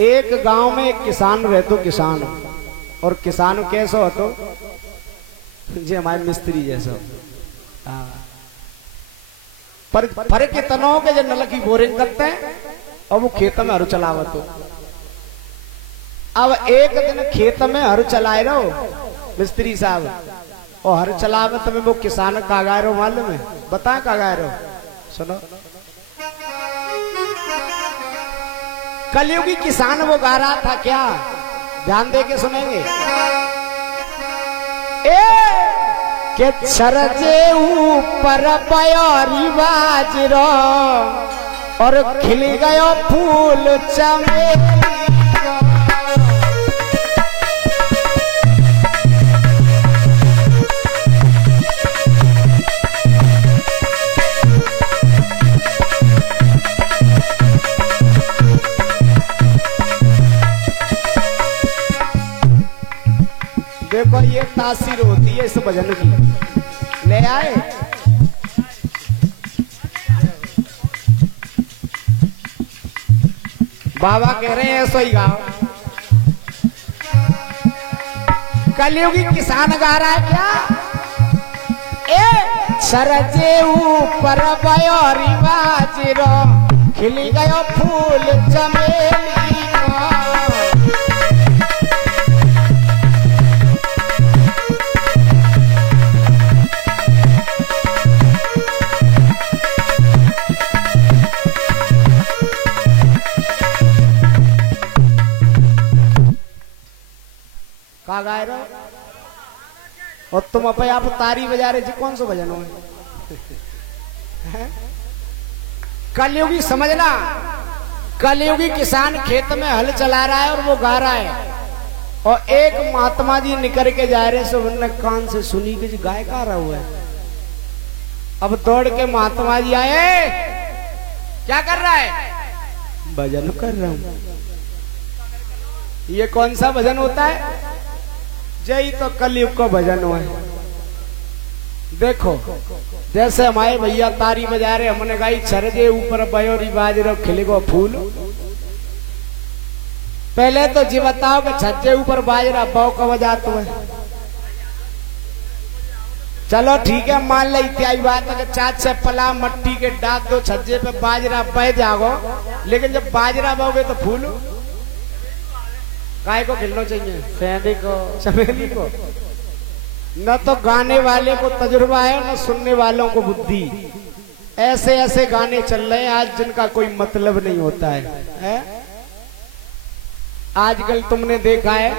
एक गांव में एक किसान रहतो किसान, और किसान कैसो होतो जे हमारे मिस्त्री जैसो। पर फर्क इतना हो के जो नल की बोरिंग करते हैं और वो खेत में हर चलावत हो। अब एक दिन खेत में हर चलाए रहो मिस्त्री साहब, और हर चलावत में वो किसान का गाय रहो मालूम है? बता का गाय रहो, सुनो। कलयुगी किसान वो गा रहा था क्या, ध्यान दे के सुनेंगे। के छरजे ऊपर बयारी बाजरो और खिल गयो फूल चमेली। देखो ये तासीर होती है इस भजन की। ले आए बाबा कह रहे हैं ऐसा ही गाओ। कलयुगी किसान गा रहा है क्या? सरजे ऊपर बयोरी बाजरो खिल गयो फूल चमेली। का गाय रहो और तुम अपने आप तारी बजा रहे जी, कौन सा भजन हो? कलयुगी समझना, कलयुगी किसान खेत में हल चला रहा है और वो गा रहा है, और एक महात्मा जी निकल के जा रहे, सब उन्होंने कान से सुनी कि जी गाय का रहा हुआ है। अब दौड़ के महात्मा जी आए, क्या कर रहा है? भजन कर रहा हूं। ये कौन सा भजन होता है? जय तो कलयुग को भजन हुआ है। देखो जैसे हमारे भैया तारी बजा रहे, हमने गाई छरजे ऊपर बयोरी बाजरो खिलेगो फूल। पहले तो जी बताओ कि छज्जे ऊपर बाजरा बौ का बजाते है। चलो ठीक है मान ली इत्यादि बात है कि चाच से पला मट्टी के डाल दो छज्जे पे बाजरा बह जाओ, लेकिन जब बाजरा बोगे तो फूल गाय को खिलना चाहिए, सेंधी को चमेली को। न तो गाने वाले को तजुर्बा है न सुनने वालों को बुद्धि। ऐसे ऐसे गाने चल रहे हैं आज जिनका कोई मतलब नहीं होता है? आजकल तुमने देखा है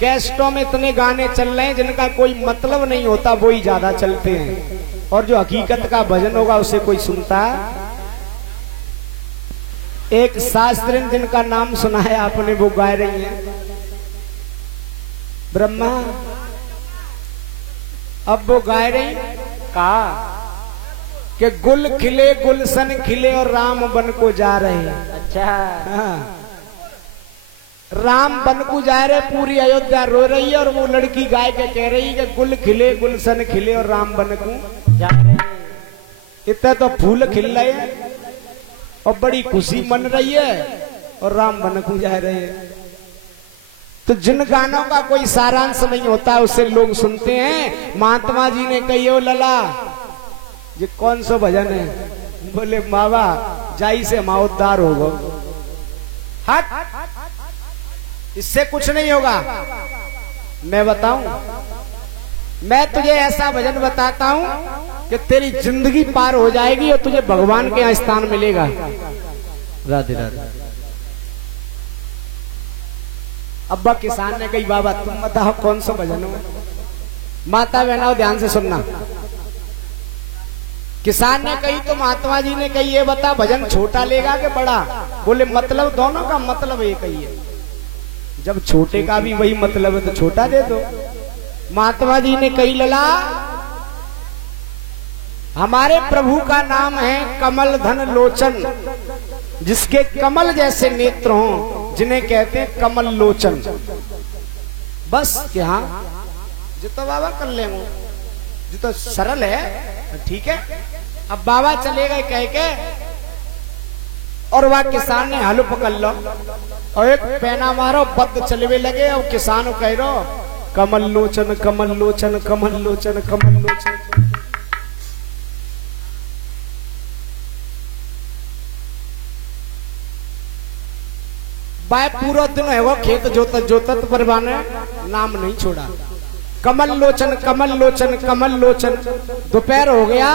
कैस्टों में इतने गाने चल रहे हैं जिनका कोई मतलब नहीं होता, वो ही ज्यादा चलते हैं, और जो हकीकत का भजन होगा उसे कोई सुनता। एक शास्त्री जिनका नाम सुना है आपने, वो गा रही है ब्रह्मा। अब वो गा रही कहा कि गुल खिले गुलशन खिले और राम बन को जा रहे हैं। अच्छा हाँ। राम बन को जा रहे, पूरी अयोध्या रो रही है, और वो लड़की गाय के कह रही है कि गुल खिले गुलशन खिले और राम बन को जा रहे हैं। इतने तो फूल खिल रहे हैं और बड़ी खुशी मन रही है, और राम बन को जा रहे हैं। तो जिन गानों का कोई सारांश नहीं होता उसे लोग सुनते हैं। महात्मा जी ने कही, ओ लला ये कौन सा भजन है? बोले बाबा जाई से माँ उद्धार होगा। हट, इससे कुछ नहीं होगा। मैं बताऊं, मैं तुझे ऐसा भजन बताता हूं कि तेरी जिंदगी पार हो जाएगी और तुझे भगवान के यहाँ स्थान मिलेगा। राधे राधे। अब्बा किसान ने कही बाबा तुम बताओ कौन सा भजन है? माता बहनों ध्यान से सुनना। किसान ने कही तो महात्मा जी ने कही ये बता भजन छोटा लेगा कि बड़ा? बोले मतलब दोनों का मतलब एक ही है। जब छोटे का भी वही मतलब है तो छोटा दे दो। महात्मा जी ने कही लला हमारे प्रभु का नाम है कमल धन लोचन, जिसके कमल जैसे नेत्र हों जिन्हें कहते हैं कमल लोचन। बस कि हाँ जो तो बाबा कर लेंगे, जो तो सरल है ठीक है। अब बाबा चले गए कह के, और वह किसान ने हल पकड़ लो और एक पैना मारो बद चलवे लगे और किसान कह रो कमल लोचन कमल लोचन कमल लोचन कमल लोचन। बाय पूरा दिन है वो खेत जोतत जोतत पर बाने नाम नहीं छोड़ा। कमल लोचन कमल लोचन कमल लोचन। दोपहर हो गया,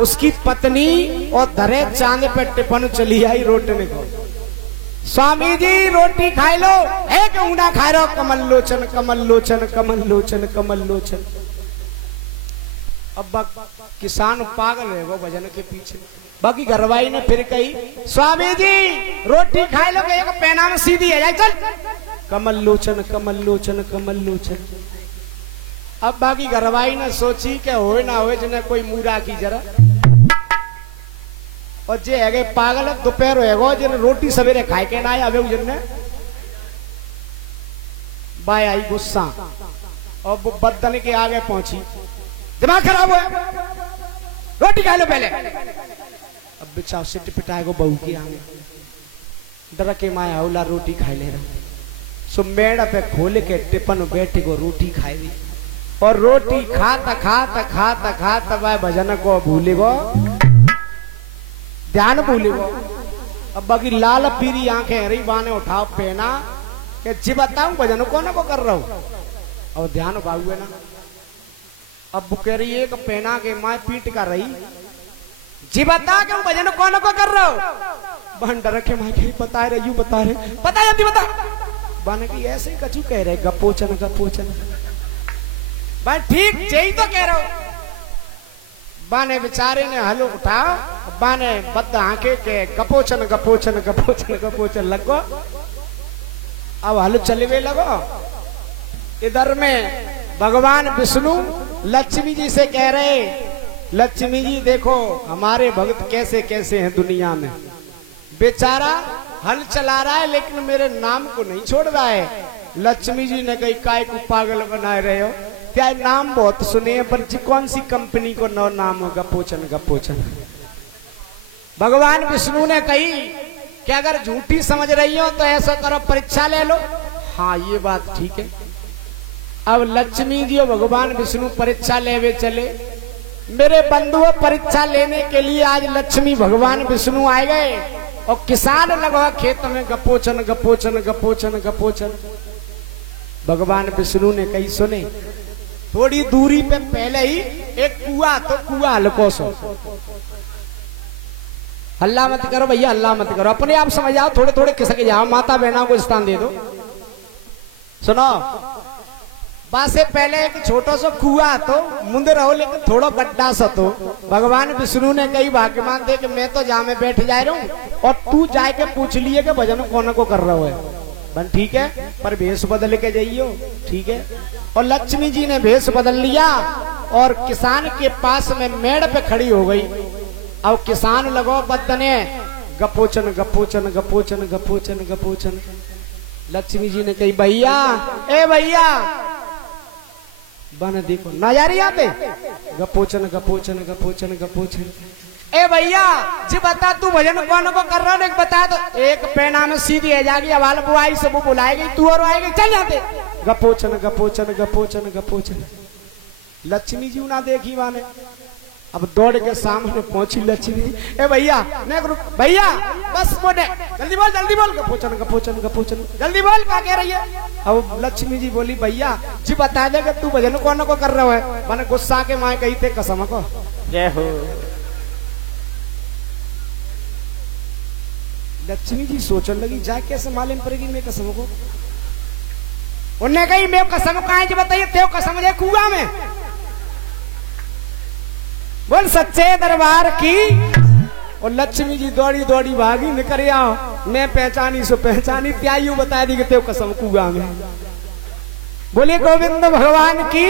उसकी पत्नी और धरे चांद पे टिफन चली आई रोटने को। स्वामी जी रोटी खाए लो, एक ऊंडा खा लो। कमल लोचन कमल लोचन कमल लोचन कमल लोचन। अब किसान पागल है वो भजन के पीछे। बाकी घरवाई ने फिर कही स्वामी जी रोटी खाए लो, एक पैना में सीधी है जाए चल। कमल लोचन कमल लोचन कमल लोचन। अब बाकी घरवाई ने सोची कि होए ना होए जिन्हें कोई मूरा की जरा। और जे है पागल है, दोपहर है जिन रोटी सवेरे खाए के ना आवे जिनने बाय आई गुस्सा और वो बदन के आगे पहुंची। दिमाग खराब हुआ, रोटी खा लो पहले। अब बेचारा सिट पिटाए को बहू के आगे डर के माया औला रोटी खाई ले रहा। सो मेड़ पे खोल के टिफन बैठ को रोटी खाई दी। और रोटी खाता खाता खाता खाता वह भजन को भूले गो, ध्यान भूले गो। अब बाकी लाल पीरी आंखें रही बाने उठाओ पहना कि जी बताऊं भजन कौन को कर रहा हूं। और ध्यान बाबू है ना। अब वो कह रही है कि पहना के माँ पीट कर रही जी बता के भजन कौन को कर रहा हूं। बहन डर के माँ कही बता रही बता रहे बता जल्दी बता। बन की ऐसे ही कचू कह रहे गपोचन गपोचन। भाई ठीक यही तो कह रहा हूं। बाने बेचारे ने हल उठा, बाने बद आंके के गपोचन गपोचन गपोचन गपोचन लगो। अब हल चलवे लगो। इधर में भगवान विष्णु लक्ष्मी जी से कह रहे लक्ष्मी जी देखो हमारे भक्त कैसे कैसे हैं दुनिया में। बेचारा हल चला रहा है लेकिन मेरे नाम को नहीं छोड़ रहा है। लक्ष्मी जी ने कही काय को पागल बनाए रहे हो, क्या नाम बहुत सुने हैं पर कौन सी कंपनी को नौ नाम हो गपोचन गपोचन। भगवान विष्णु ने कही कि अगर झूठी समझ रही हो तो ऐसा करो परीक्षा ले लो। हाँ ये बात ठीक है। अब लक्ष्मी जी और भगवान विष्णु परीक्षा लेवे चले। मेरे बंधुओं परीक्षा लेने के लिए आज लक्ष्मी भगवान विष्णु आए गए और किसान लगा खेत में गपोचन गपोचन गपोचन गपोचन। भगवान विष्णु ने कही सुने थोड़ी दूरी पे पहले ही एक कुआ तो कुआ हल्को सो। हल्ला मत करो भैया, हल्ला मत करो, अपने आप समझ आओ, थोड़े थोड़े खिसक जाओ, माता बहना को स्थान दे दो। सुनो बात से पहले एक छोटा सा कुआ तो मुंदे रहो लेकिन थोड़ा गड्ढा सा तो। भगवान विष्णु ने कई भाग्यमान थे कि मैं तो जा में बैठ जा रहा हूँ और तू जाके पूछ लिए कि भजन कौन को कर रहा है। बन ठीक है पर भेष बदल के जाइयो, ठीक है। और लक्ष्मी जी ने भेष बदल लिया और किसान के पास में मेड़ पे खड़ी हो गई। अब किसान लगो बदने गपोचन गपोचन गपोचन गपोचन गपोचन। लक्ष्मी जी ने कही भैया ए भैया बन देखो नजारी आते गपोचन गपोचन गपोचन गपोचन। ए भैया जी बता तू भजन कौन को कर रहा है बता दो। एक पैना में सीधी है जागी अवाल बुआई से वो बुलाएगी तू और आएगी चल जाते गपोचन गपोचन गपोचन गपोचन। लक्ष्मी जी ना देखी वाने। अब दौड़ के सामने पहुंची लक्ष्मी जी। ए भैया भैया बस बोले जल्दी बोल गपोचन गपोचन गपोचन जल्दी बोल क्या कह रही है। अब लक्ष्मी जी बोली भैया जी बता दे कि तू भजन कौन को कर रहा है। मैंने गुस्सा के माए कही थे कसम को जय हो। लक्ष्मी जी सोचने लगी जा कैसे मालूम पड़ेगी मैं कसम को। उन्हें कही मैं कसम कहा जी बताइए ते कसम जाए कुआ में। बोल सच्चे दरबार की। और लक्ष्मी जी दौड़ी दौड़ी भागी निकल आओ मैं पहचानी सो पहचानी त्यायू बता दी कि ते कसम कुआ में। बोले गोविंद भगवान की।